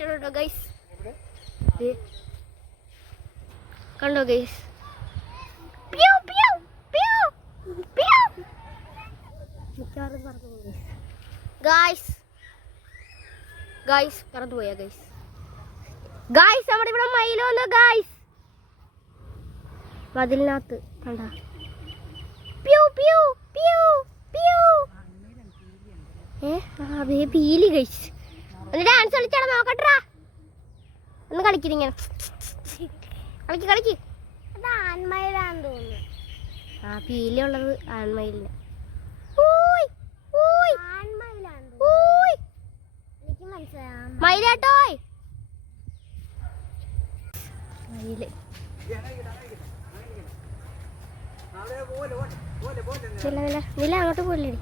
പറ്റുന്നുണ്ടോ ഗൈസ്? കണ്ടോ ഗൈസ്? മിക്കവാറും പറന്നു ഗൈസ്. ഗൈസ് പറന്നു പോയാ ഗൈസ്? ഗൈസ് നമ്മുടെ ഇവിടെ മയിൽ വന്നു ഗൈസ്. മതിലിനകത്ത് കണ്ട പീലി ഗൈസ്. ഒന്ന് ഡാൻസ് കളിച്ചാടാ നോക്കട്ടാ. ഒന്ന് കളിക്കിങ്ങനെ കളിക്ക്. അത് ആൺമയിലാന്ന് തോന്നുന്നു. ആ പീലി ഉള്ളത് ആൺമയിലിന്. എനിക്ക് മനസ്സിലായി മയിലാട്ടോയ്. മയില് നില അങ്ങോട്ട് പോയില്ലേ?